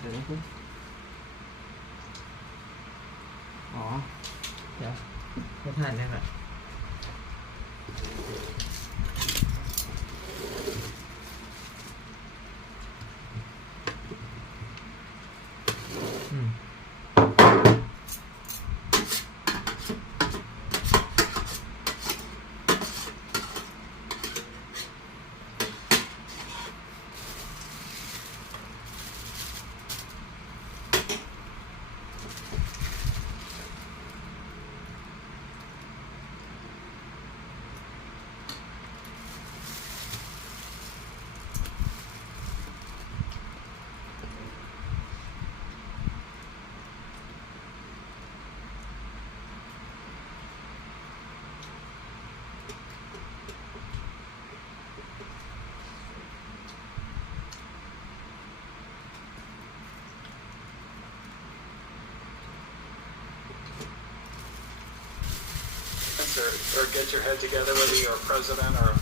เดี๋ยวนี้คุณอ๋อเดี๋ยวไม่ทันแน่ละor get your head together, whether you're a president or a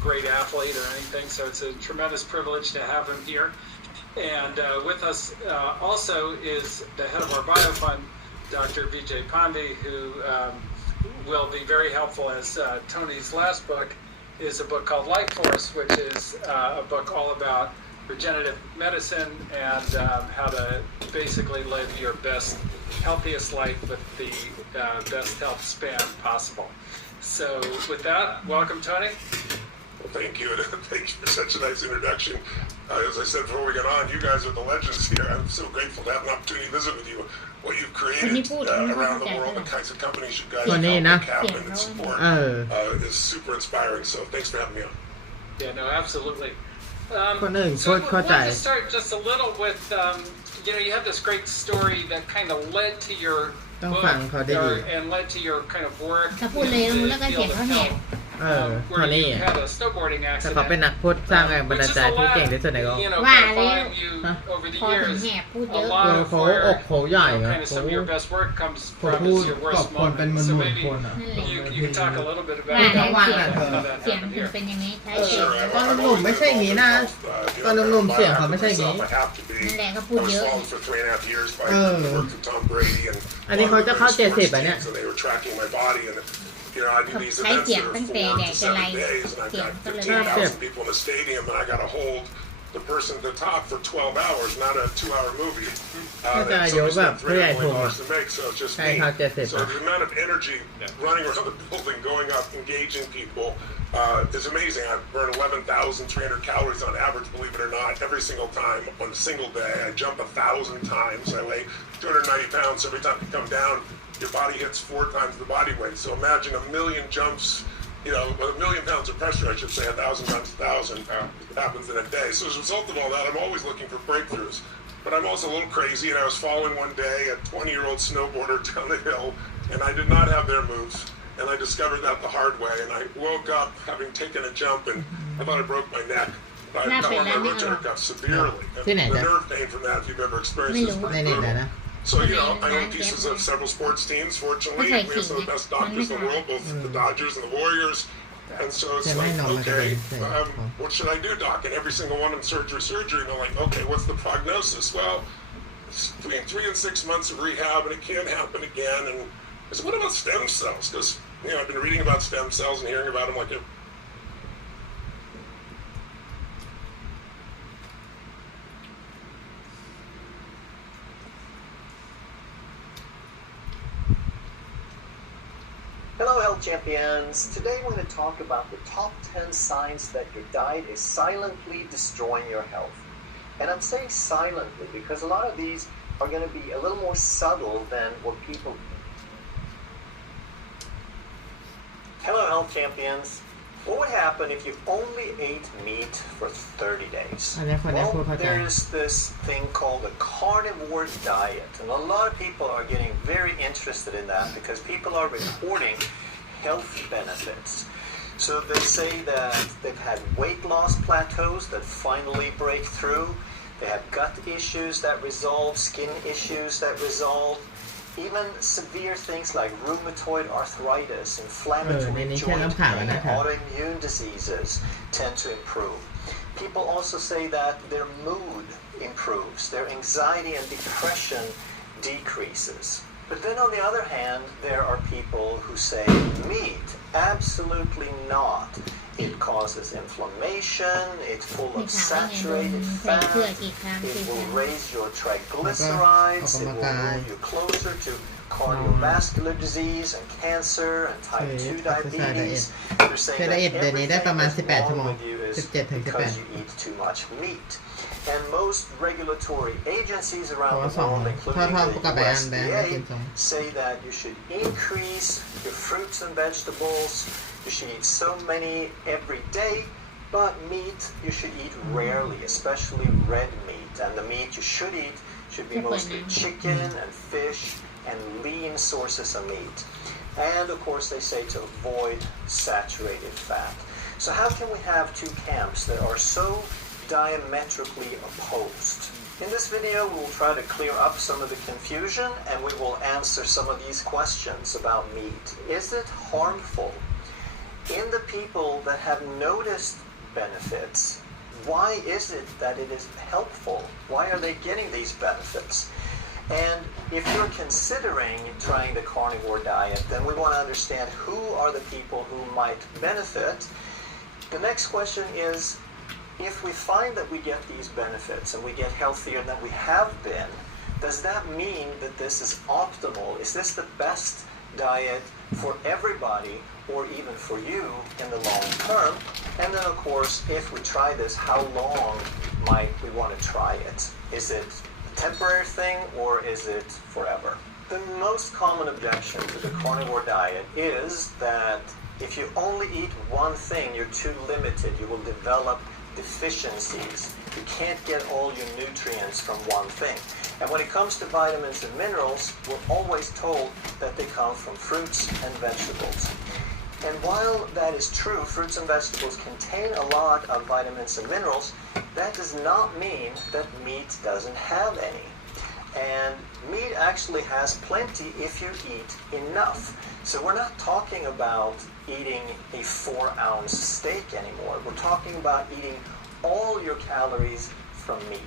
great athlete or anything. So it's a tremendous privilege to have him here. And with us also is the head of our biofund, Dr. Vijay Pandey, who will be very helpful, as Tony's last book is a book called Life Force, which is a book all about regenerative medicine and how to basically live your best, healthiest life with the best health span possible. So with that, welcome, Tony. Well, thank you. Thank you for such a nice introduction. As I said before we got on, you guys are the legends here. I'm so grateful to have an opportunity to visit with you. What you've created around the world, the kinds of companies you guys have and support is super inspiring. So thanks for having me on. Yeah, no, absolutely. คนอื่น So เข้า I ใจ want to start just a little with, you have this great story that kind of led to your ต้อง book ฟังเขาได้ดี and led to your kind of work ถ้าพูดเร็วแล้วก็เสียงเขาแหบ โท where นี่ you had a snowboarding ถ้าเขาเป็น accident. นักพูดสร้างแรงบันดาลใจที่เก่งที่สุดในโลก You know, ว่า kind of แล้ว following you over the พอถึง years. แหบพูดเย A อะ lot of เขาอ where กเขาใหญ่อะ kind of เขา some of your best work comes เขา from พูด is your กับ worst คนเป็น moment. หมื่ So น maybe คนอ่ะ you can talk a little bit ว่า about แล้ว how that เสียง happened ถึง here. เป็นอย่างนี้ใช้เสียง Sure, ตอนหนุ่มไม่ใช่อย่างนี้นะ ตอนหนุ่มๆเสียงเขาไม่ใช่อย่างนี้ I have to be. นั่นแหละก็ I พูด was เยอะ followed for 3.5 years by Oh. the work of Tom Brady and อันนี้เขาจะเข้า sports 70อ่ะเนี่ย teams, and they were tracking my body and I do these ใช้ events เสียง that ตั้ are งแต่ 4 to แดกจะไร 7 days and I've เสียง got ก็เลย 15,000 people in the stadium and I got to hold the person at the top for 12 hours, not a 2-hour movie. ก็จะอายุ Somebody's แบบ got ผู้ใหญ่ $3 ถูก million to make, so it's just ใช่ me. เขา70 So อ่ะ the amount of energy running around the building, going up, engaging people is amazing. I burn 11,300 calories on average, believe it or not, every single time on a single day. I jump 1,000 times. I weigh 290 pounds. So every time you come down, your body hits 4 times the body weight. So imagine a million jumps, with 1,000,000 pounds of pressure, I should say, 1,000 times 1,000 happens in a day. So as a result of all that, I'm always looking for breakthroughs. But I'm also a little crazy, and I was following one day a 20-year-old snowboarder down the hill, and I did not have their moves. And I discovered that the hard way, and I woke up having taken a jump, and I thought I broke my neck. I tore my rotator cuff severely. And the nerve pain from that, if you've ever experienced this, is ใน pretty เน็ต brutal. นะ So, I own pieces of several sports teams, fortunately. We have some of the best doctors in the world, both the Dodgers and the Warriors. And so it's like, okay, what should I do, Doc? And every single one of them, surgery. And they're like, okay, what's the prognosis? Well, it's between 3 and 6 months of rehab, and it can happen again. And I said, what about stem cells? Because, I've been reading about stem cells and hearing about them like Hello, health champions. Today we're going to talk about the top 10 signs that your diet is silently destroying your health. And I'm saying silently because a lot of these are going to be a little more subtle than what people... Hello, health champions. What would happen if you only ate meat for 30 days? Well, there's this thing called a carnivore diet, and a lot of people are getting very interested in that because people are reporting health benefits. So they say that they've had weight loss plateaus that finally break through. They have gut issues that resolve, skin issues that resolve. Even severe things like rheumatoid arthritis, inflammatory joint pain, autoimmune diseases tend to improve. People also say that their mood improves, their anxiety and depression decreases. But then on the other hand, there are people who say meat, absolutely not. It causes inflammation, it's full of saturated fat, it will raise your triglycerides, it will move you closer to cardiovascular disease and cancer and type 2 diabetes. They're saying that everything that's wrong with you is because you eat too much meat. And most regulatory agencies around the world, including the USDA, say that you should increase your fruits and vegetables, you should eat so many every day, but meat you should eat rarely, especially red meat. And the meat you should eat should be mostly chicken and fish and lean sources of meat. And of course they say to avoid saturated fat. So how can we have two camps that are so diametrically opposed? In this video, we will try to clear up some of the confusion and we will answer some of these questions about meat. Is it harmful? In the people that have noticed benefits, why is it that it is helpful? Why are they getting these benefits? And if you're considering trying the carnivore diet, then we want to understand who are the people who might benefit. The next question is, if we find that we get these benefits and we get healthier than we have been, does that mean that this is optimal? Is this the best diet for everybody or even for you in the long term? And then of course, if we try this, how long might we want to try it? Is it a temporary thing or is it forever? The most common objection to the carnivore diet is that if you only eat one thing, you're too limited. You will develop deficiencies. You can't get all your nutrients from one thing. And when it comes to vitamins and minerals, we're always told that they come from fruits and vegetables. And while that is true, fruits and vegetables contain a lot of vitamins and minerals, that does not mean that meat doesn't have any. And meat actually has plenty if you eat enough. So we're not talking about eating a 4-ounce steak anymore. We're talking about eating all your calories from meat.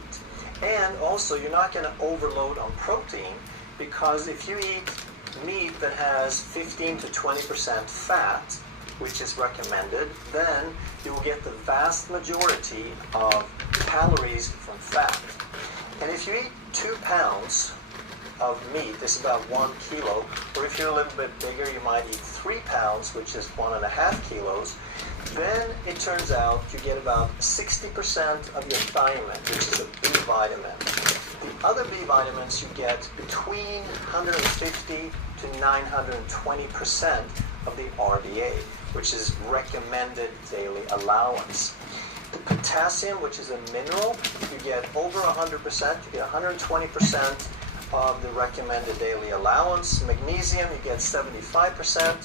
And also, you're not going to overload on protein, because if you eat meat that has 15 to 20% fat, which is recommended, then you will get the vast majority of calories from fat. And if you eat 2 pounds of meat, this is about 1 kilo, or if you're a little bit bigger, you might eat 3 pounds, which is 1.5 kilos, then it turns out you get about 60% of your thiamine, which is a B vitamin. The other B vitamins you get between 150 to 920% of the RDA, which is recommended daily allowance. The potassium, which is a mineral, you get over 100%, you get 120% of the recommended daily allowance. Magnesium, you get 75%.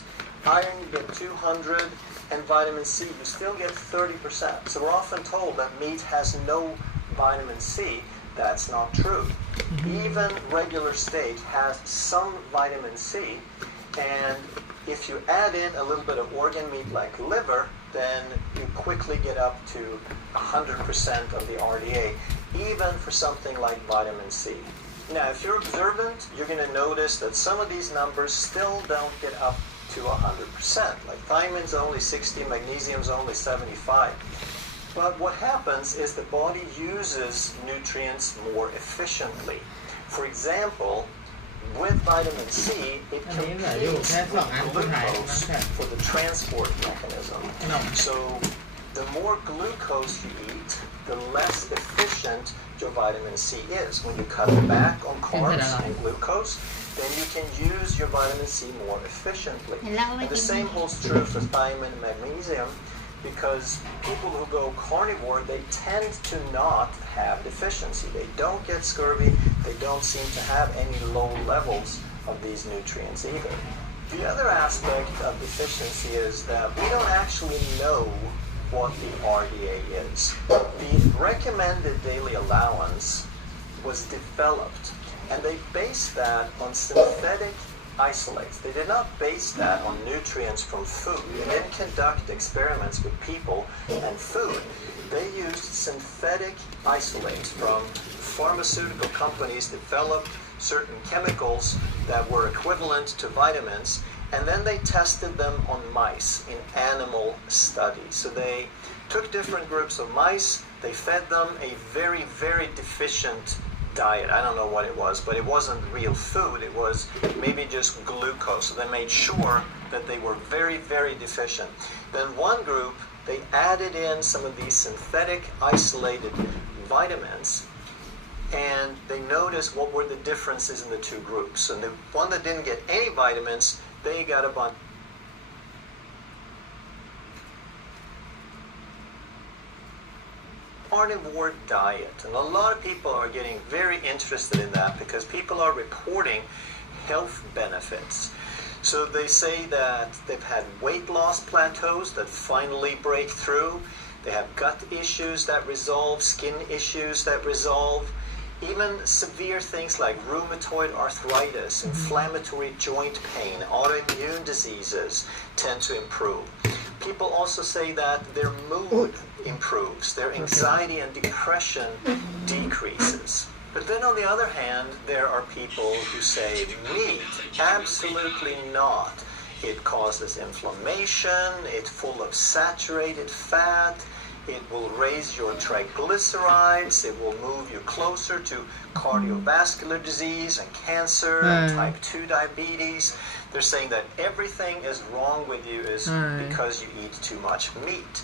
Iron, you get 200. And vitamin C, you still get 30%. So we're often told that meat has no vitamin C. That's not true. Even regular steak has some vitamin C. And if you add in a little bit of organ meat like liver, then you quickly get up to 100% of the RDA, even for something like vitamin C. Now, if you're observant, you're going to notice that some of these numbers still don't get up to 100%. Like thiamin's only 60, magnesium's only 75. But what happens is the body uses nutrients more efficiently. For example, with vitamin C, it competes with glucose for the transport mechanism. So the more glucose you eat, the less efficient your vitamin C is. When you cut back on carbs and glucose, then you can use your vitamin C more efficiently. And the same holds true for thiamine and magnesium, because people who go carnivore, they tend to not have deficiency. They don't get scurvy. They don't seem to have any low levels of these nutrients either. The other aspect of deficiency is that we don't actually know what the RDA is. The recommended daily allowance was developed, and they based that on synthetic isolates. They did not base that on nutrients from food. They didn't conduct experiments with people and food. They used synthetic isolates from pharmaceutical companies, developed certain chemicals that were equivalent to vitamins, and then they tested them on mice in animal studies. So they took different groups of mice, they fed them a very, very deficient diet. I don't know what it was, but it wasn't real food. It was maybe just glucose. So they made sure that they were very, very deficient. Then one group, they added in some of these synthetic isolated vitamins, and they noticed what were the differences in the two groups. And the one that didn't get any vitamins, they got a bunch carnivore diet. And a lot of people are getting very interested in that because people are reporting health benefits. So they say that they've had weight loss plateaus that finally break through. They have gut issues that resolve, skin issues that resolve. Even severe things like rheumatoid arthritis, inflammatory joint pain, autoimmune diseases tend to improve. People also say that their mood improves, their anxiety and depression decreases. But then on the other hand, there are people who say meat, absolutely not. It causes inflammation, it's full of saturated fat, it will raise your triglycerides, it will move you closer to cardiovascular disease and cancer and type 2 diabetes. They're saying that everything is wrong with you is because you eat too much meat.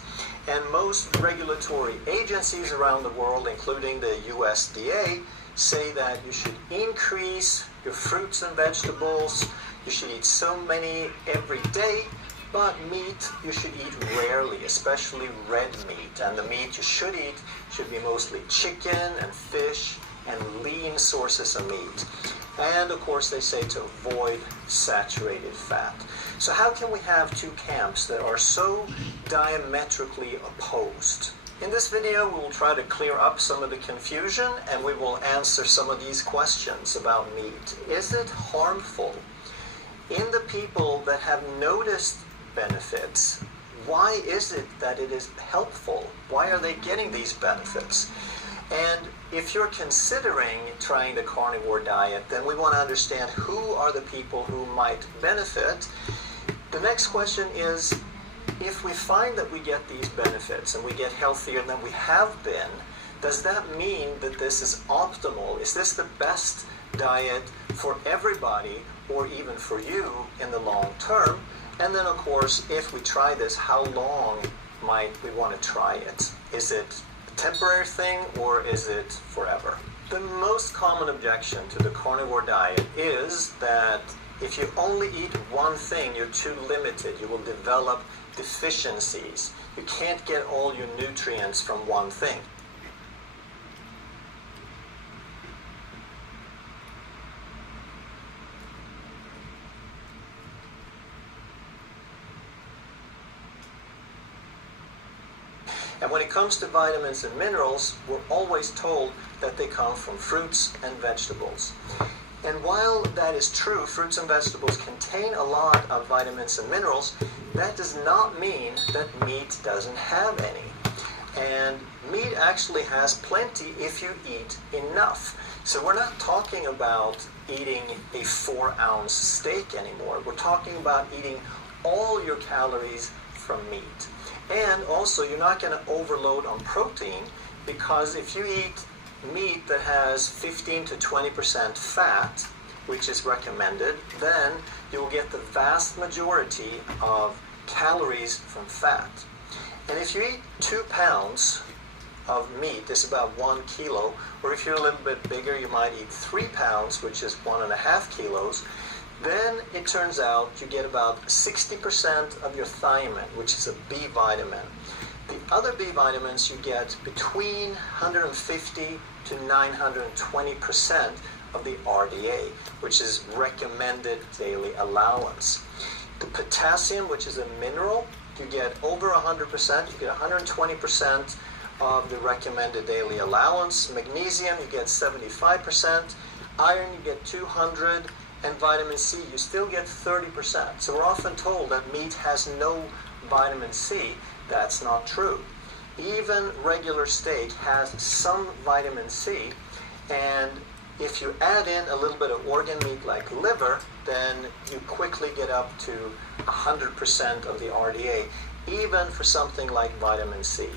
And most regulatory agencies around the world, including the USDA, say that you should increase your fruits and vegetables, you should eat so many every day, but meat you should eat rarely, especially red meat. And the meat you should eat should be mostly chicken and fish and lean sources of meat. And of course they say to avoid saturated fat. So how can we have two camps that are so diametrically opposed? In this video we will try to clear up some of the confusion and we will answer some of these questions about meat. Is it harmful? In the people that have noticed benefits, why is it that it is helpful? Why are they getting these benefits? And if you're considering trying the carnivore diet, then we want to understand who are the people who might benefit. The next question is, if we find that we get these benefits and we get healthier than we have been, does that mean that this is optimal? Is this the best diet for everybody or even for you in the long term? And then of course, if we try this, how long might we want to try it? Is it a temporary thing or is it forever? The most common objection to the carnivore diet is that if you only eat one thing, you're too limited. You will develop deficiencies. You can't get all your nutrients from one thing. And when it comes to vitamins and minerals, we're always told that they come from fruits and vegetables. And while that is true, fruits and vegetables contain a lot of vitamins and minerals, that does not mean that meat doesn't have any. And meat actually has plenty if you eat enough. So we're not talking about eating a 4-ounce steak anymore. We're talking about eating all your calories from meat. And also, you're not going to overload on protein, because if you eat meat that has 15 to 20% fat, which is recommended, then you will get the vast majority of calories from fat. And if you eat 2 pounds of meat, it's about 1 kilo, or if you're a little bit bigger, you might eat 3 pounds, which is 1.5 kilos, then it turns out you get about 60% of your thiamine, which is a B vitamin. The other B vitamins you get between 150 to 920% of the RDA, which is recommended daily allowance. The potassium, which is a mineral, you get over 100%, you get 120% of the recommended daily allowance. Magnesium, you get 75%. Iron, you get 200. and vitamin C, you still get 30%. So we're often told that meat has no vitamin C. That's not true. Even regular steak has some vitamin C, and if you add in a little bit of organ meat like liver, then you quickly get up to 100% of the RDA, even for something like vitamin C.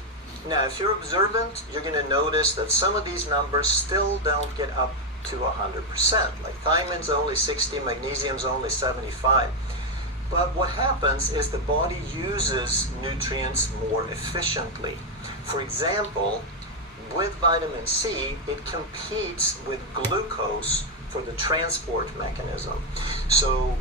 Now, if you're observant, you're going to notice that some of these numbers still don't get up to 100%. Like thiamin's only 60, magnesium's only 75. But what happens is the body uses nutrients more efficiently. For example, with vitamin C, it competes with glucose for the transport mechanism. So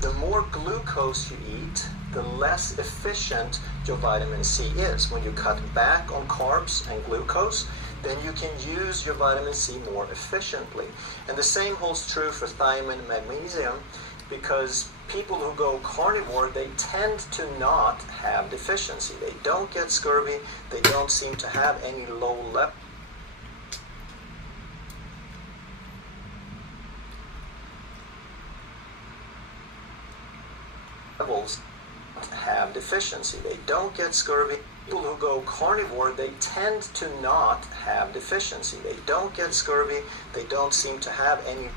the more glucose you eat, the less efficient your vitamin C is. When you cut back on carbs and glucose, then you can use your vitamin C more efficiently. And the same holds true for thiamine and magnesium, because people who go carnivore, they tend to not have deficiency. They don't get scurvy. They don't seem to have any low levels have deficiency. They don't get scurvy. People who go carnivore, they tend to not have deficiency. They don't get scurvy. They don't seem to have any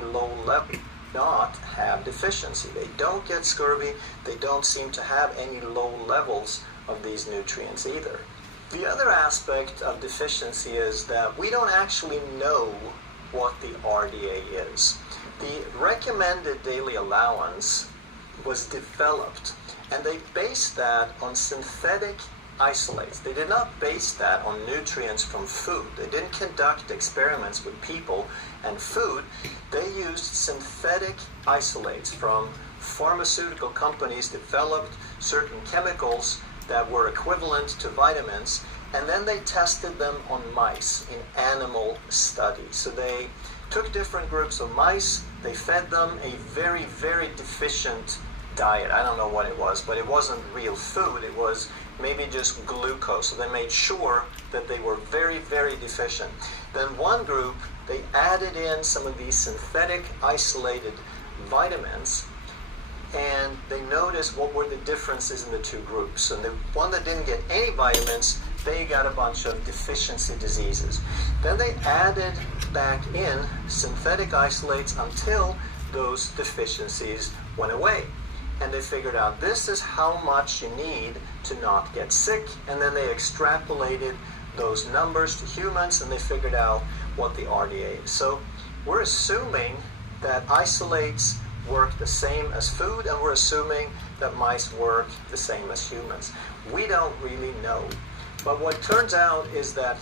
low level, not have deficiency. They don't get scurvy. They don't seem to have any low levels of these nutrients either. The other aspect of deficiency is that we don't actually know what the RDA is. The recommended daily allowance was developed, and they based that on synthetic isolates. They did not base that on nutrients from food. They didn't conduct experiments with people and food. They used synthetic isolates from pharmaceutical companies, developed certain chemicals that were equivalent to vitamins, and then they tested them on mice in animal studies. So they took different groups of mice, they fed them a very, very deficient diet. I don't know what it was, but it wasn't real food. It was maybe just glucose. So they made sure that they were very, very deficient. Then one group, they added in some of these synthetic isolated vitamins, and they noticed what were the differences in the two groups. And the one that didn't get any vitamins, they got a bunch of deficiency diseases. Then they added back in synthetic isolates until those deficiencies went away. And they figured out this is how much you need to not get sick. And then they extrapolated those numbers to humans, and they figured out what the RDA is. So we're assuming that isolates work the same as food, and we're assuming that mice work the same as humans. We don't really know. But what turns out is that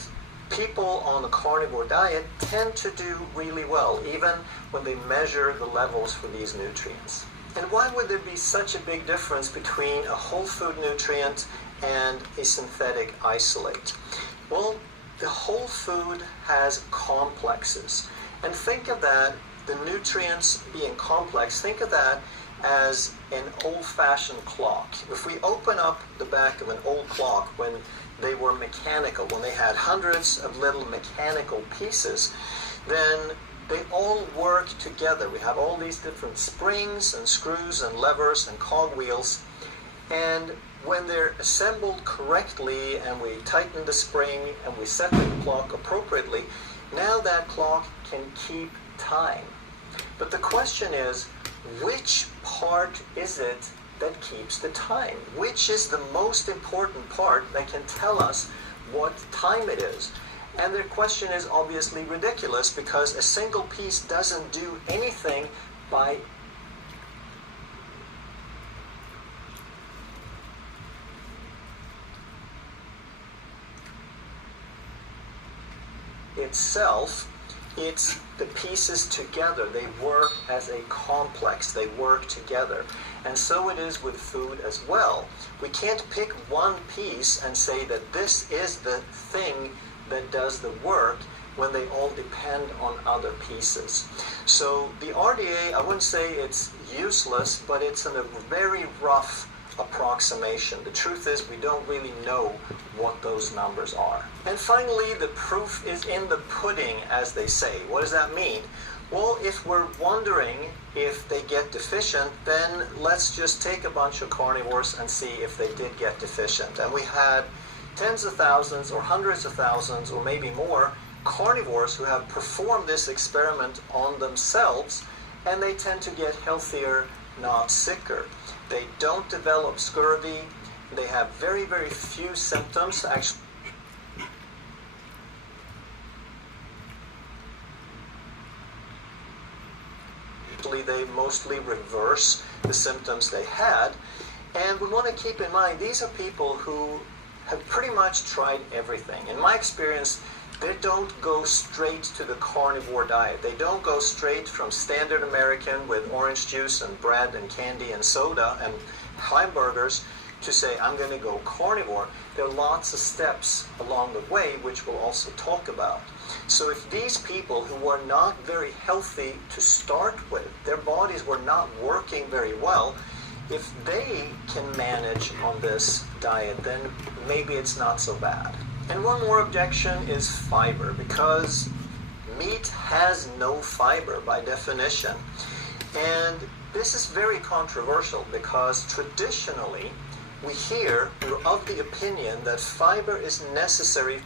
people on the carnivore diet tend to do really well, even when they measure the levels for these nutrients. And why would there be such a big difference between a whole food nutrient and a synthetic isolate? Well, the whole food has complexes. And think of that, the nutrients being complex, think of that as an old-fashioned clock. If we open up the back of an old clock when they were mechanical, when they had hundreds of little mechanical pieces, then they all work together. We have all these different springs and screws and levers and cogwheels, and when they're assembled correctly and we tighten the spring and we set the clock appropriately, now that clock can keep time. But the question is, which part is it that keeps the time? Which is the most important part that can tell us what time it is? And the question is obviously ridiculous, because a single piece doesn't do anything by itself. It's the pieces together. They work as a complex. They work together. And so it is with food as well. We can't pick one piece and say that this is the thing that does the work when they all depend on other pieces. So the RDA, I wouldn't say it's useless, but it's in a very rough approximation. The truth is we don't really know what those numbers are. And finally, the proof is in the pudding, as they say. What does that mean? Well, if we're wondering if they get deficient, then let's just take a bunch of carnivores and see if they did get deficient. And we had tens of thousands or hundreds of thousands or maybe more carnivores who have performed this experiment on themselves, and they tend to get healthier, not sicker. They don't develop scurvy. They have very, very few symptoms. Actually, they mostly reverse the symptoms they had. And we want to keep in mind, these are people who have pretty much tried everything. In my experience, they don't go straight to the carnivore diet. They don't go straight from standard American with orange juice and bread and candy and soda and hamburgers to say, I'm going to go carnivore. There are lots of steps along the way, which we'll also talk about. So if these people who were not very healthy to start with, their bodies were not working very well, if they can manage on this diet, then maybe it's not so bad. And one more objection is fiber, because meat has no fiber by definition. And this is very controversial because traditionally we're of the opinion that fiber is necessary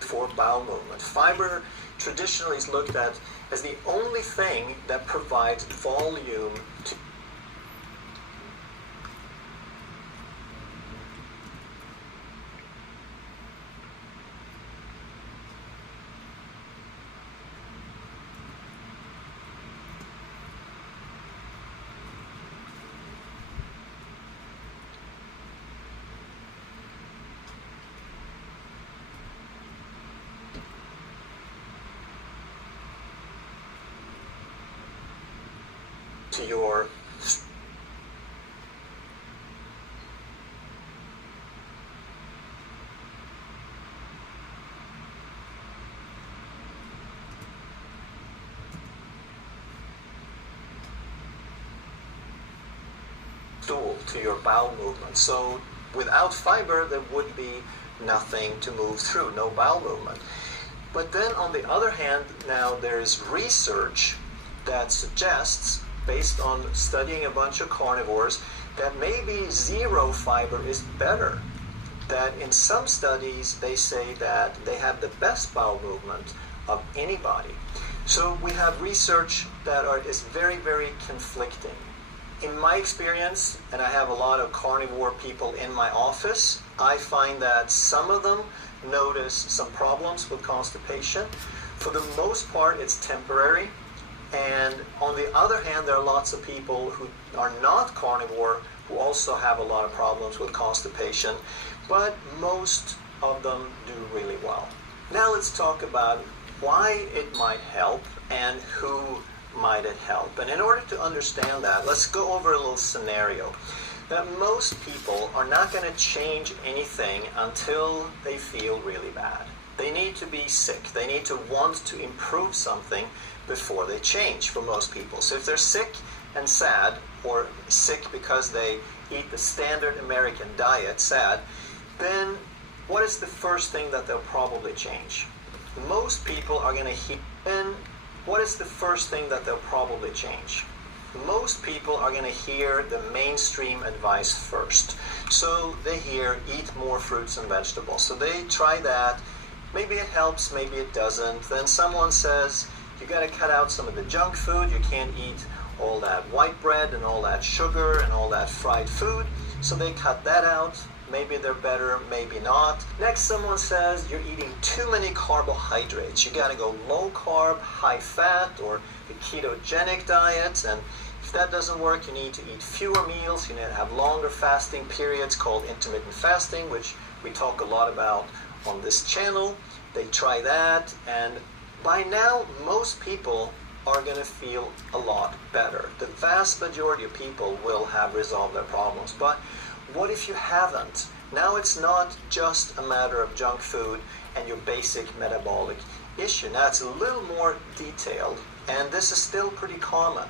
for bowel movement. Fiber traditionally is looked at as the only thing that provides volume to your stool, to your bowel movement. So without fiber, there would be nothing to move through, no bowel movement. But then on the other hand, now there's research that suggests, based on studying a bunch of carnivores, that maybe zero fiber is better. That in some studies they say that they have the best bowel movement of anybody. So we have research that is very, very conflicting. In my experience, and I have a lot of carnivore people in my office, I find that some of them notice some problems with constipation. For the most part, it's temporary. And on the other hand, there are lots of people who are not carnivore who also have a lot of problems with constipation, but most of them do really well. Now let's talk about why it might help and who might it help. And in order to understand that, let's go over a little scenario. That most people are not going to change anything until they feel really bad. They need to be sick. They need to want to improve something before they change for most people. So if they're sick and sad, or sick because they eat the standard American diet, sad, then what is the first thing that they'll probably change? Most people are going to then what is the first thing that they'll probably change? Most people are going to hear the mainstream advice first. So they hear, eat more fruits and vegetables. So they try that. Maybe it helps, maybe it doesn't. Then someone says, you got to cut out some of the junk food. You can't eat all that white bread and all that sugar and all that fried food. So they cut that out. Maybe they're better, maybe not. Next, someone says you're eating too many carbohydrates. You got to go low carb, high fat, or the ketogenic diet. And if that doesn't work, you need to eat fewer meals. You need to have longer fasting periods called intermittent fasting, which we talk a lot about on this channel. They try that, and by now, most people are going to feel a lot better. The vast majority of people will have resolved their problems. But what if you haven't? Now it's not just a matter of junk food and your basic metabolic issue. Now it's a little more detailed, and this is still pretty common.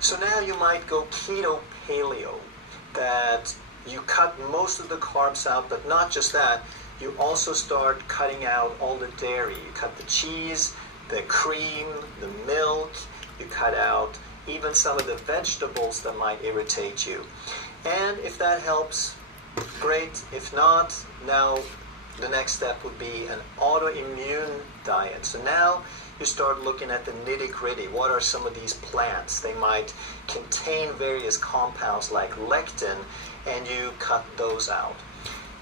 So now you might go keto paleo, that you cut most of the carbs out, but not just that, you also start cutting out all the dairy. You cut the cheese, the cream, the milk, you cut out even some of the vegetables that might irritate you. And if that helps, great. If not, now the next step would be an autoimmune diet. So now you start looking at the nitty-gritty. What are some of these plants? They might contain various compounds like lectin, and you cut those out.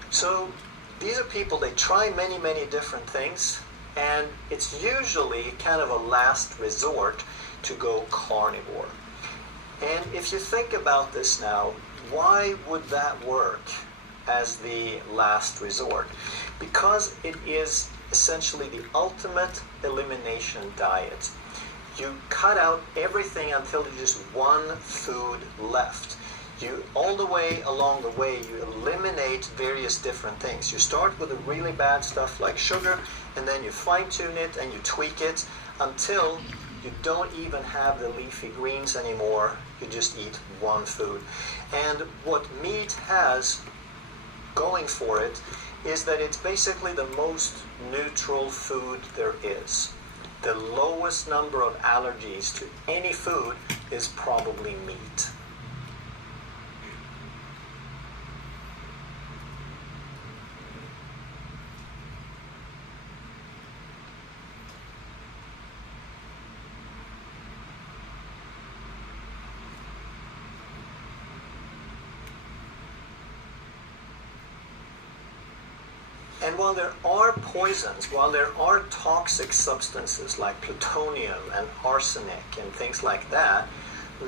So these are people, they try many, many different things, and it's usually kind of a last resort to go carnivore. And if you think about this now, why would that work as the last resort? Because it is essentially the ultimate elimination diet. You cut out everything until there's just one food left. You, all the way along the way, you eliminate various different things. You start with the really bad stuff like sugar, and then you fine-tune it and you tweak it until you don't even have the leafy greens anymore. You just eat one food. And what meat has going for it is that it's basically the most neutral food there is. The lowest number of allergies to any food is probably meat. And while there are poisons, while there are toxic substances like plutonium and arsenic and things like that,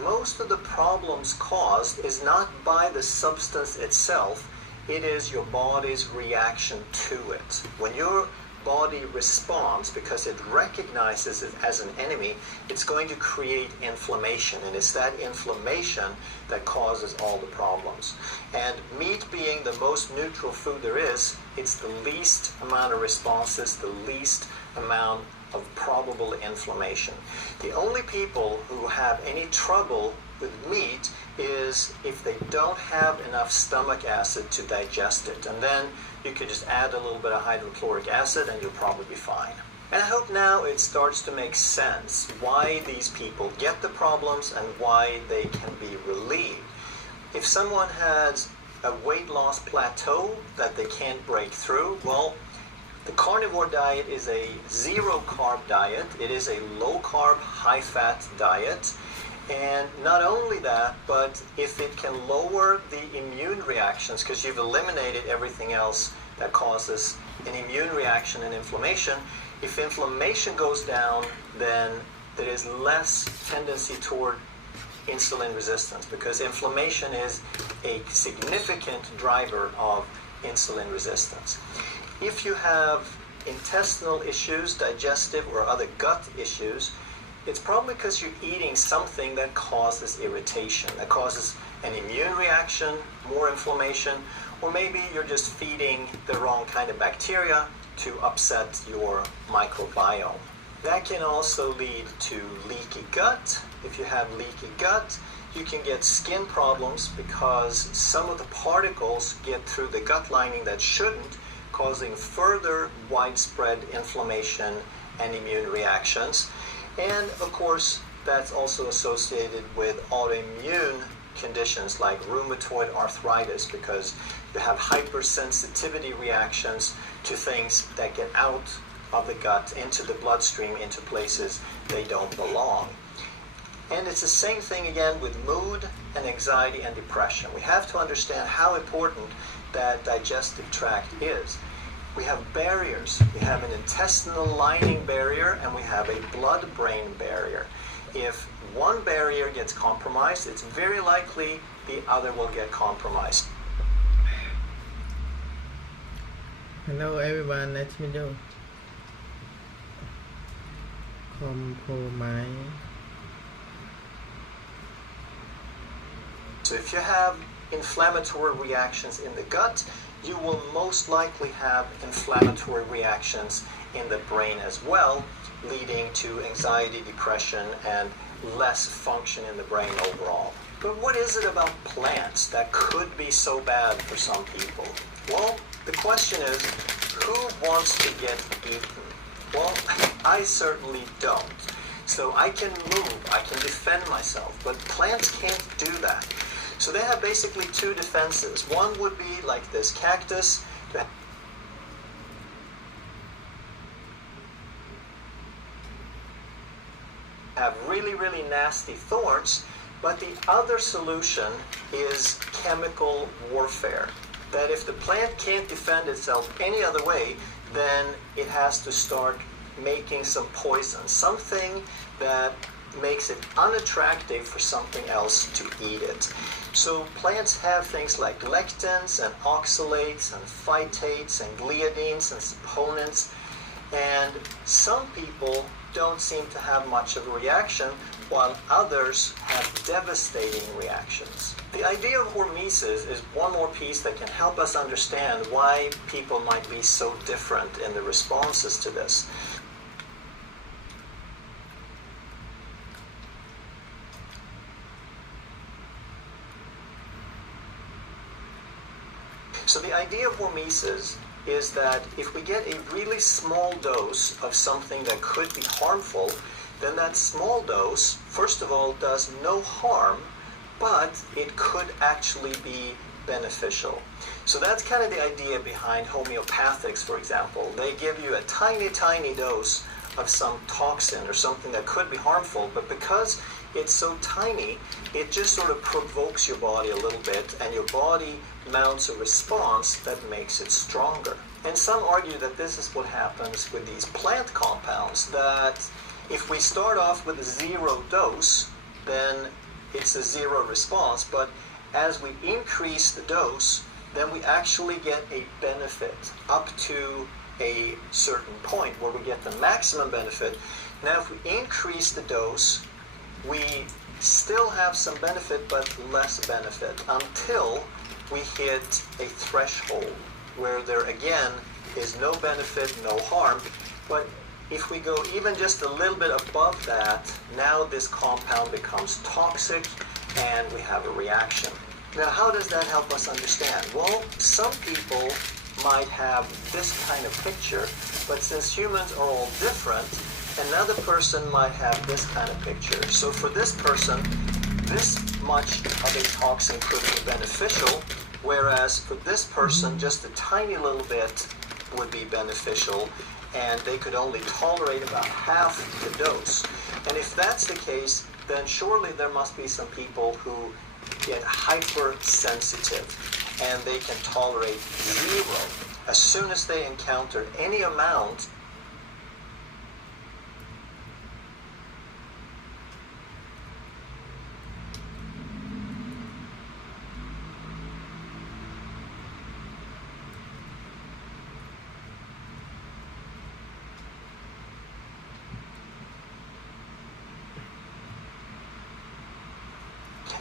most of the problems caused is not by the substance itself, it is your body's reaction to it. When your body responds because it recognizes it as an enemy, it's going to create inflammation, and it's that inflammation that causes all the problems. And meat being the most neutral food there is, it's the least amount of responses, the least amount of probable inflammation. The only people who have any trouble with meat is if they don't have enough stomach acid to digest it. And then you could just add a little bit of hydrochloric acid and you'll probably be fine. And I hope now it starts to make sense why these people get the problems and why they can be relieved. If someone has a weight loss plateau that they can't break through, well, the carnivore diet is a zero-carb diet. It is a low-carb, high-fat diet. And not only that, but if it can lower the immune reactions, because you've eliminated everything else that causes an immune reaction and inflammation, if inflammation goes down, then there is less tendency toward insulin resistance, because inflammation is a significant driver of insulin resistance. If you have intestinal issues, digestive or other gut issues, it's probably because you're eating something that causes irritation, that causes an immune reaction, more inflammation, or maybe you're just feeding the wrong kind of bacteria to upset your microbiome. That can also lead to leaky gut. If you have leaky gut, you can get skin problems because some of the particles get through the gut lining that shouldn't, causing further widespread inflammation and immune reactions. And of course, that's also associated with autoimmune conditions like rheumatoid arthritis, because you have hypersensitivity reactions to things that get out of the gut into the bloodstream, into places they don't belong. And it's the same thing again with mood and anxiety and depression. We have to understand how important that digestive tract is. We have barriers. We have an intestinal lining barrier and we have a blood-brain barrier. If one barrier gets compromised, it's very likely the other will get compromised. Hello everyone, nice to meet you. Compromise. So if you have inflammatory reactions in the gut, you will most likely have inflammatory reactions in the brain as well, leading to anxiety, depression, and less function in the brain overall. But what is it about plants that could be so bad for some people? Well, the question is, who wants to get eaten? Well, I certainly don't. So I can move, I can defend myself, but plants can't do that. So they have basically two defenses. One would be like this cactus, to have really, really nasty thorns, but the other solution is chemical warfare. That if the plant can't defend itself any other way, then it has to start making some poison, something that makes it unattractive for something else to eat it. So plants have things like lectins and oxalates and phytates and gliadins and saponins, and some people don't seem to have much of a reaction, while others have devastating reactions. The idea of hormesis is one more piece that can help us understand why people might be so different in the responses to this. So the idea of hormesis is that if we get a really small dose of something that could be harmful, then that small dose, first of all, does no harm, but it could actually be beneficial. So that's kind of the idea behind homeopathics, for example. They give you a tiny, tiny dose of some toxin or something that could be harmful, but because it's so tiny, it just sort of provokes your body a little bit, and your body mounts a response that makes it stronger. And some argue that this is what happens with these plant compounds, that if we start off with a zero dose, then it's a zero response, but as we increase the dose, then we actually get a benefit up to a certain point where we get the maximum benefit. Now if we increase the dose, we still have some benefit but less benefit until we hit a threshold where there again is no benefit, no harm. But if we go even just a little bit above that, now this compound becomes toxic and we have a reaction. Now how does that help us understand? Well, some people might have this kind of picture, but since humans are all different, another person might have this kind of picture. So for this person, this much of a toxin could be beneficial, whereas for this person, just a tiny little bit would be beneficial, and they could only tolerate about half the dose. And if that's the case, then surely there must be some people who get hypersensitive, and they can tolerate zero. As soon as they encounter any amount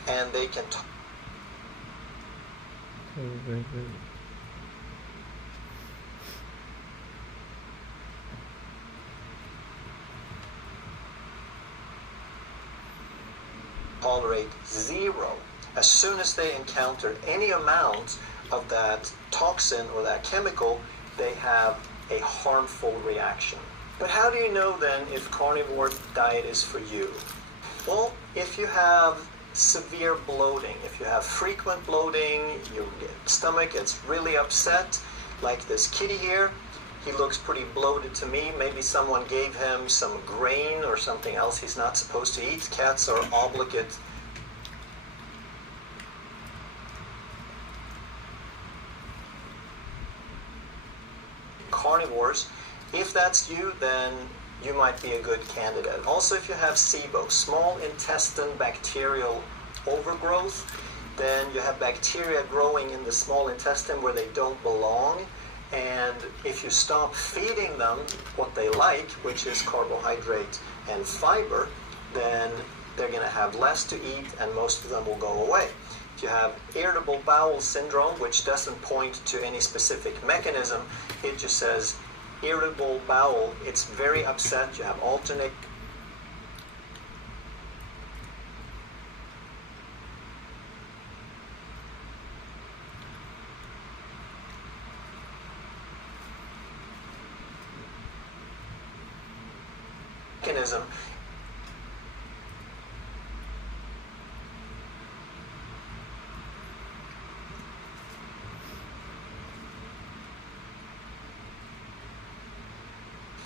and they can tolerate zero. As soon as they encounter any amount of that toxin or that chemical, they have a harmful reaction. But how do you know then if carnivore diet is for you? Well, if you have severe bloating, if you have frequent bloating, your stomach gets really upset, like this kitty here, he looks pretty bloated to me. Maybe someone gave him some grain or something else he's not supposed to eat. Cats are obligate carnivores. If that's you, then you might be a good candidate. Also, if you have SIBO, small intestine bacterial overgrowth, then you have bacteria growing in the small intestine where they don't belong. And if you stop feeding them what they like, which is carbohydrate and fiber, then they're going to have less to eat and most of them will go away. If you have irritable bowel syndrome, which doesn't point to any specific mechanism, it just says irritable bowel, it's very upset, you have alternate mechanism.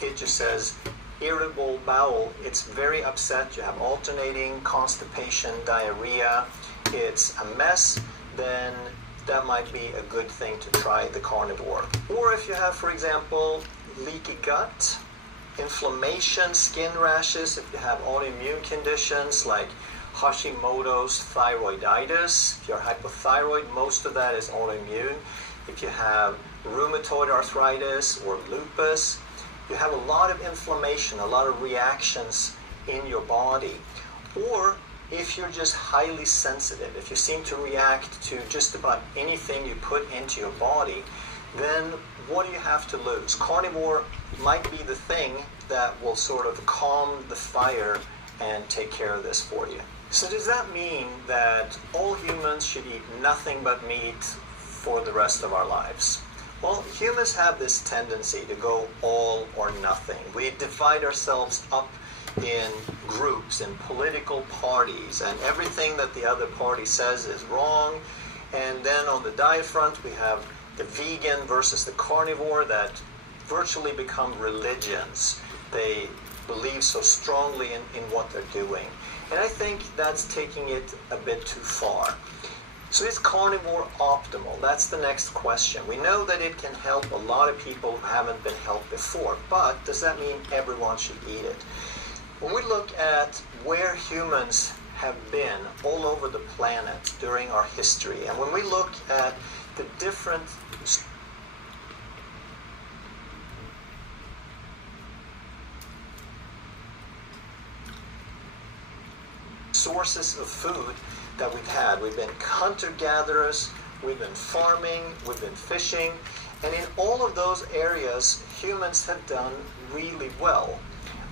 It just says irritable bowel, it's very upset, you have alternating constipation, diarrhea, it's a mess, then that might be a good thing to try the carnivore. Or if you have, for example, leaky gut, inflammation, skin rashes, if you have autoimmune conditions like Hashimoto's thyroiditis, if you're hypothyroid, most of that is autoimmune. If you have rheumatoid arthritis or lupus, you have a lot of inflammation, a lot of reactions in your body. Or if you're just highly sensitive, if you seem to react to just about anything you put into your body, then what do you have to lose? Carnivore might be the thing that will sort of calm the fire and take care of this for you. So does that mean that all humans should eat nothing but meat for the rest of our lives? Well, humans have this tendency to go all or nothing. We divide ourselves up in groups, in political parties, and everything that the other party says is wrong. And then on the diet front, we have the vegan versus the carnivore that virtually become religions. They believe so strongly in what they're doing. And I think that's taking it a bit too far. So is carnivore optimal? That's the next question. We know that it can help a lot of people who haven't been helped before, but does that mean everyone should eat it? When we look at where humans have been all over the planet during our history, and when we look at the different sources of food that we've been hunter-gatherers, we've been farming, we've been fishing, and in all of those areas, humans have done really well.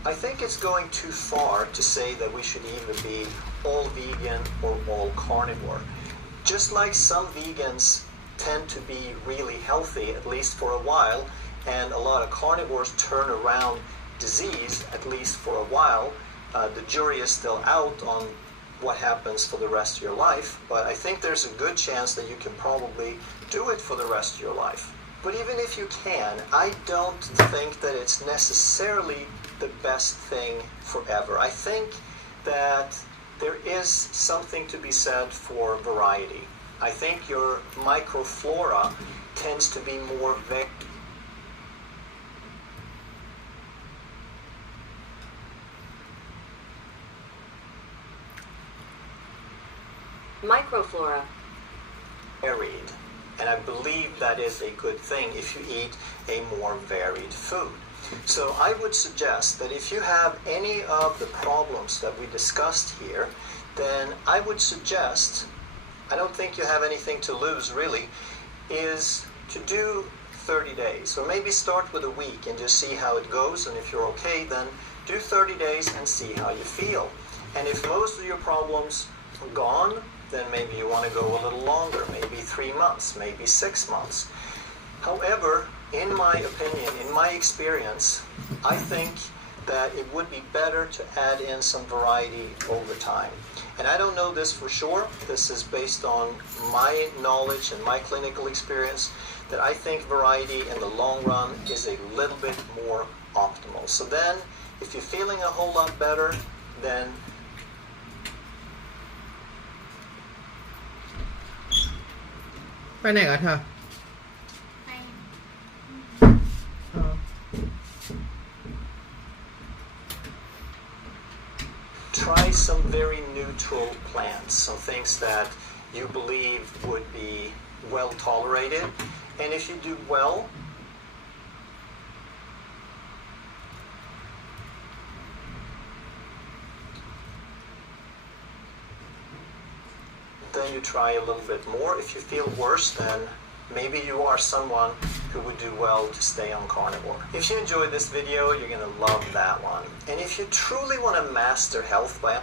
I think it's going too far to say that we should either be all vegan or all carnivore. Just like some vegans tend to be really healthy, at least for a while, and a lot of carnivores turn around disease, at least for a while, the jury is still out on what happens for the rest of your life, but I think there's a good chance that you can probably do it for the rest of your life. But even if you can, I don't think that it's necessarily the best thing forever. I think that there is something to be said for variety. I think your microflora tends to be more microflora varied, and I believe that is a good thing if you eat a more varied food. So I would suggest that if you have any of the problems that we discussed here, then I would suggest, I don't think you have anything to lose really, is to do 30 days. Or maybe start with a week and just see how it goes, and if you're okay, then do 30 days and see how you feel. And if most of your problems are gone, then maybe you want to go a little longer, maybe 3 months, maybe 6 months. However, in my opinion, in my experience, I think that it would be better to add in some variety over time. And I don't know this for sure. This is based on my knowledge and my clinical experience, that I think variety in the long run is a little bit more optimal. So then, if you're feeling a whole lot better, thenไปไหนกันเธอ ไป อ๋อ try some very neutral plants, some things that you believe would be well tolerated. And if you do well, then you try a little bit more. If you feel worse, then maybe you are someone who would do well to stay on carnivore. If you enjoyed this video, you're going to love that one. And if you truly want to master health by...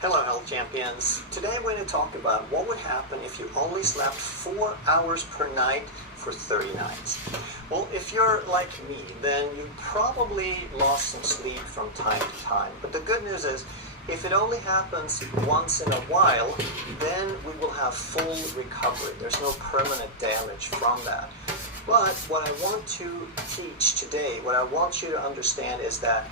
Hello, health champions. Today I'm going to talk about what would happen if you only slept 4 hours per night for 30 nights. Well, if you're like me, then you probably lost some sleep from time to time. But the good news is, if it only happens once in a while, then we will have full recovery. There's no permanent damage from that. But what I want to teach today, what I want you to understand is that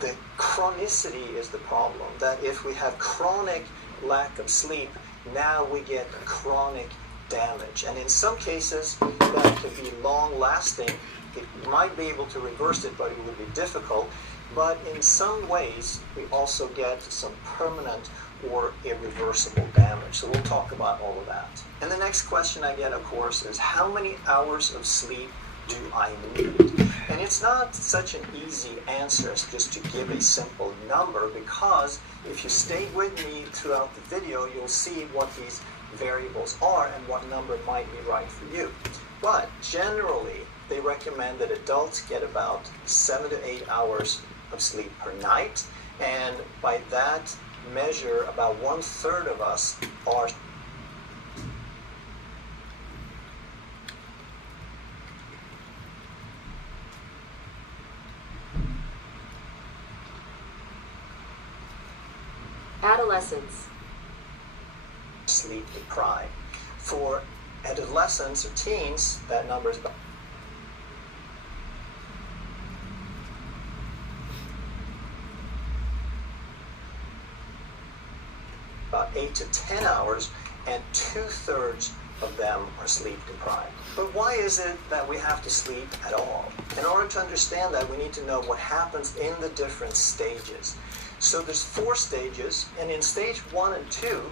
the chronicity is the problem. That if we have chronic lack of sleep, now we get chronic damage. And in some cases, that can be long-lasting. It might be able to reverse it, but it would be difficult. But in some ways, we also get some permanent or irreversible damage. So we'll talk about all of that. And the next question I get, of course, is how many hours of sleep do I need? And it's not such an easy answer as just to give a simple number, because if you stay with me throughout the video, you'll see what these variables are and what number might be right for you. But generally, they recommend that adults get about 7 to 8 hours of sleep per night, and by that measure, about 1/3 of us are adolescents, sleep deprived. For adolescents or teens, that number is about 8 to 10 hours, and 2/3 of them are sleep deprived. But why is it that we have to sleep at all? In order to understand that, we need to know what happens in the different stages. So there's 4 stages, and in stage 1 and 2,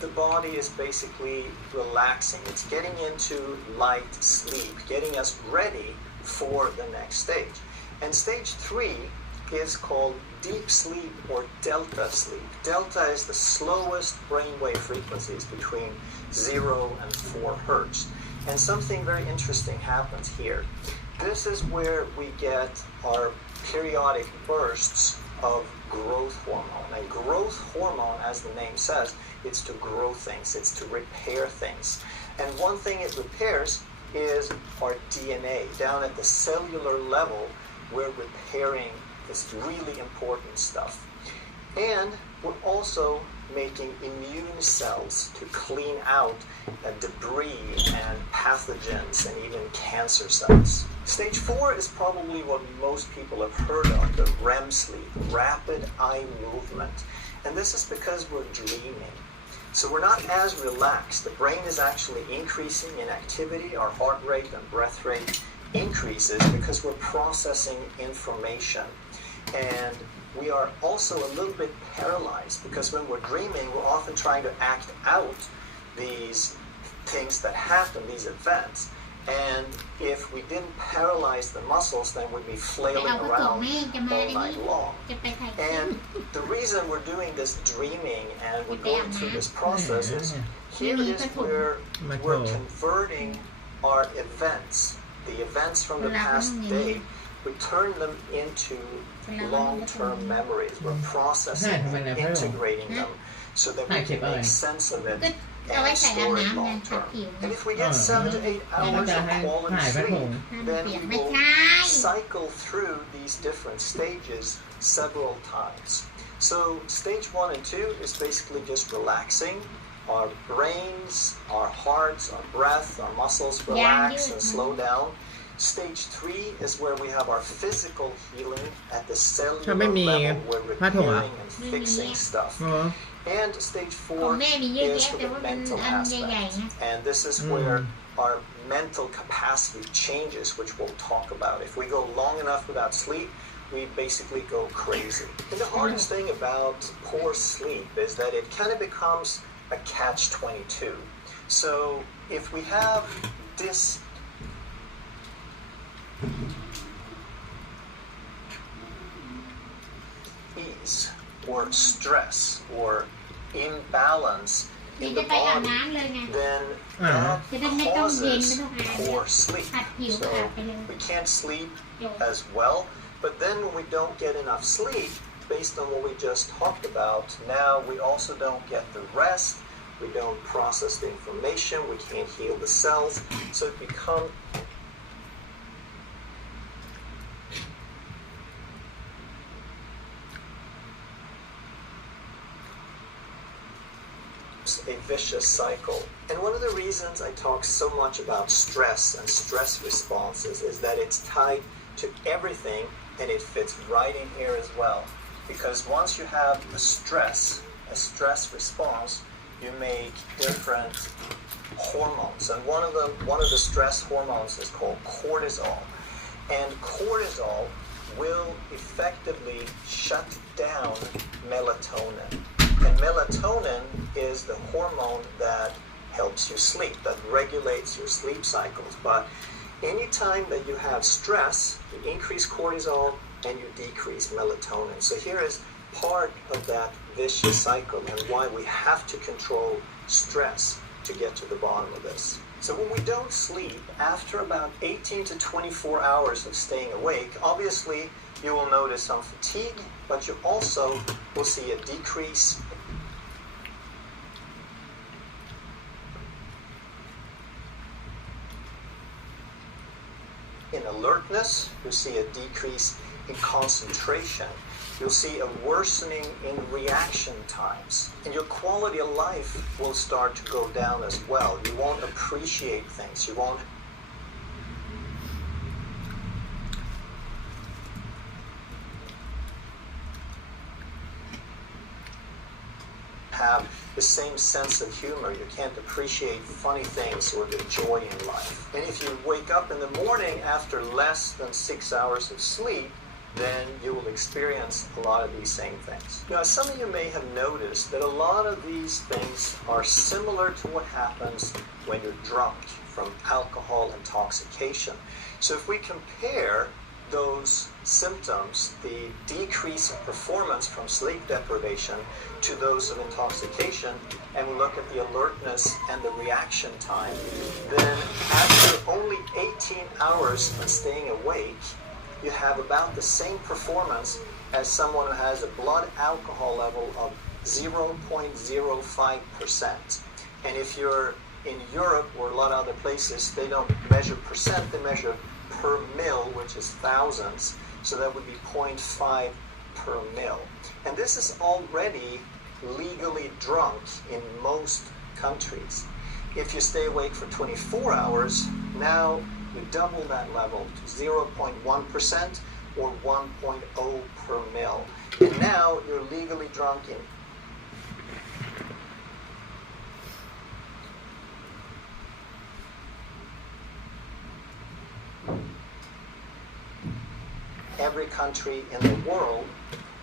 the body is basically relaxing. It's getting into light sleep, getting us ready for the next stage. And stage 3 is called deep sleep or delta sleep. Delta is the slowest brainwave frequencies, between 0 and 4 hertz. And something very interesting happens here. This is where we get our periodic bursts of growth hormone. And growth hormone, as the name says, it's to grow things, it's to repair things. And one thing it repairs is our DNA. Down at the cellular level, we're repairing this really important stuff. And we're also making immune cells to clean out debris and pathogens and even cancer cells. Stage 4 is probably what most people have heard of, the REM sleep, rapid eye movement. And this is because we're dreaming. So we're not as relaxed. The brain is actually increasing in activity. Our heart rate and breath rate increases because we're processing information. And we are also a little bit paralyzed, because when we're dreaming, we're often trying to act out these things that happen, these events. And if we didn't paralyze the muscles, then we'd be flailing around all night long. And the reason we're doing this dreaming and we're going through this process is, here is where we're converting our events, the events from the past day, we turn them into long-term memories. We're processing and integrating them so that we can make sense of it and store it long-term. And if we get 7 to 8 hours of quality sleep, then we will cycle through these different stages several times. So stage 1 and 2 is basically just relaxing. Our brains, our hearts, our breath, our muscles relax and slow down. Stage 3 is where we have our physical healing at the cellular level. We're repairing and fixing stuff. And stage 4 is for the mental aspect. And this is where our mental capacity changes, which we'll talk about. If we go long enough without sleep, we basically go crazy. And the hardest thing about poor sleep is that it kind of becomes a catch-22. So if we have dis-ease or stress or imbalance in the body, then that ๆ causes poor sleep. ผัดผิว So ขาดไปเลย we can't sleep as well. But then when we don't get enough sleep, based on what we just talked about, now we also don't get the rest. We don't process the information. We can't heal the cells. So it becomes a vicious cycle. And one of the reasons I talk so much about stress and stress responses is that it's tied to everything, and it fits right in here as well. Because once you have a stress response, you make different hormones. And one of the stress hormones is called cortisol. And cortisol will effectively shut down melatonin. And melatonin is the hormone that helps you sleep, that regulates your sleep cycles. But anytime that you have stress, you increase cortisol and you decrease melatonin. So here is part of that vicious cycle and why we have to control stress to get to the bottom of this. So when we don't sleep, after about 18 to 24 hours of staying awake, obviously you will notice some fatigue, but you also will see a decrease in alertness, you'll see a decrease in concentration, you'll see a worsening in reaction times, and your quality of life will start to go down as well. You won't appreciate things, you won't have the same sense of humor. You can't appreciate funny things or the joy in life. And if you wake up in the morning after less than 6 hours of sleep, then you will experience a lot of these same things. Now, some of you may have noticed that a lot of these things are similar to what happens when you're drunk from alcohol intoxication. So if we compare those symptoms, the decrease in performance from sleep deprivation to those of intoxication, and we look at the alertness and the reaction time, then after only 18 hours of staying awake, you have about the same performance as someone who has a blood alcohol level of 0.05%. And if you're in Europe or a lot of other places, they don't measure percent, they measure per mil, which is thousands. So that would be 0.5 per mil. And this is already legally drunk in most countries. If you stay awake for 24 hours, now you double that level to 0.1% or 1.0 per mil. And now you're legally drunk in every country in the world,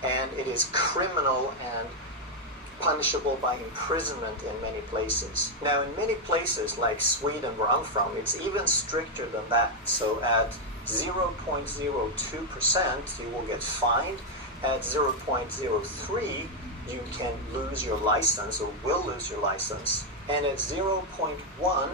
and it is criminal and punishable by imprisonment in many places. Now, in many places like Sweden, where I'm from, it's even stricter than that. So at 0.02%, you will get fined. At 0.03, you can lose your license or will lose your license. And at 0.1,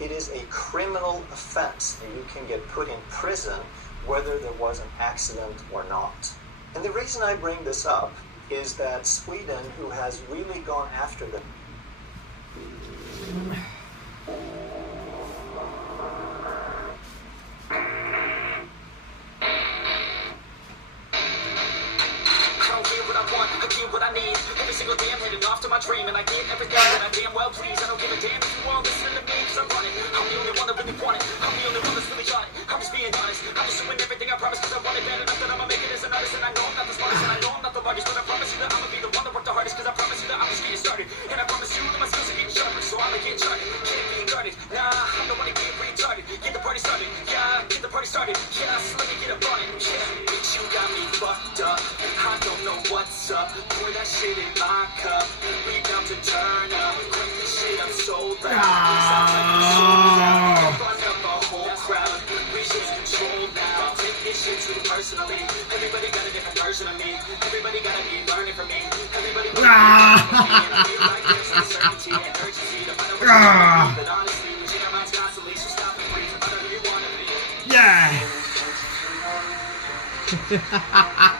it is a criminal offense, and you can get put in prison whether there was an accident or not. And the reason I bring this up is that Sweden, who has really gone after them, single day I'm heading off to my dream, and I get everything that I damn well please. I don't give a damn if you all listen to me, cause I'm running. I'm the only one that really want it. I'm the only one that's really got it. I'm just being honest. I'm just doing everything I promise, cause I want it bad enough that I'ma make it as an artist. And I know I'm not the smartest, and I know I'm not the largest, but I promise you that I'ma be the one that worked the hardest, cause I promise you that I'm just getting started. And I promise you that my skills are getting sharper, so I'ma get started. Can't be guarded. Nah, I'm the one to get retarded. Get the party started. Yeah, get the party started. Yeah, so let me get up on it. Yeah, bitch, you got me fucked up. I don't know what's up. Pour that shit in my cup. We bound to turn up. Crank this shit up so loud. Fun up a whole crowd. We lose control now. Take this shit too personally. Everybody got a different version of me. Everybody gotta be learning from me. Everybody gotta be like there's uncertainty and Ah. But honestly, you change our minds constantly, so stop and breathe. Find out who you wanna be. Yeah.